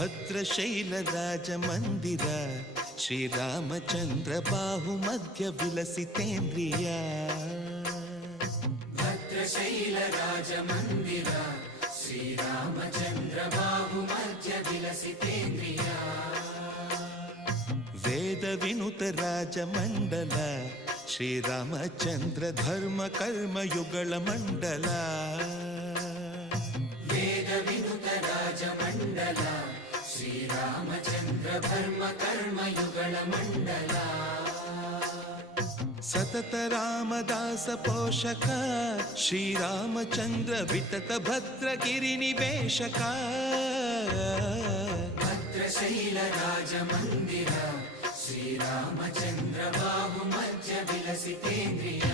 ಭದ್ರಶೈಲ ರಾಜ ಮಂದಿರ ಶ್ರೀರಾಮಚಂದ್ರ ಬಾಹು ಮಧ್ಯ ವಿಲಸಿತೇಂದ್ರಿಯ ಭದ್ರಶೈಲ ರಾಜ ಮಂದಿರ ಶ್ರೀರಾಮಚಂದ್ರ ಬಾಹು ಮಧ್ಯ ವಿಲಸಿತೇಂದ್ರಿಯ ವೇದ ವಿನುತ ರಾಜ ಮಂಡಲ ಶ್ರೀರಾಮಚಂದ್ರ ಧರ್ಮ ಕರ್ಮ ಯುಗಳ ಮಂಡಲ ವೇದ ವಿನುತ ರಾಜ ಮಂಡಲ ಶ್ರೀರಾಮಚಂದ್ರ ಧರ್ಮ ಕರ್ಮ ಯುಗಳ ಮಂಡಲ ಸತತ ರಾಮದಾಸ ಪೋಷಕ ಶ್ರೀರಾಮಚಂದ್ರ ವಿತತ ಭದ್ರಗಿರಿ ನಿವೇಶಕ ಭದ್ರಶೈಲ ರಾಜ ಮಂದಿರ ಶ್ರೀರಾಮಚಂದ್ರ ಬಾಹು ಮಧ್ಯ ವಿಲಸಿತೇಂದ್ರಿಯ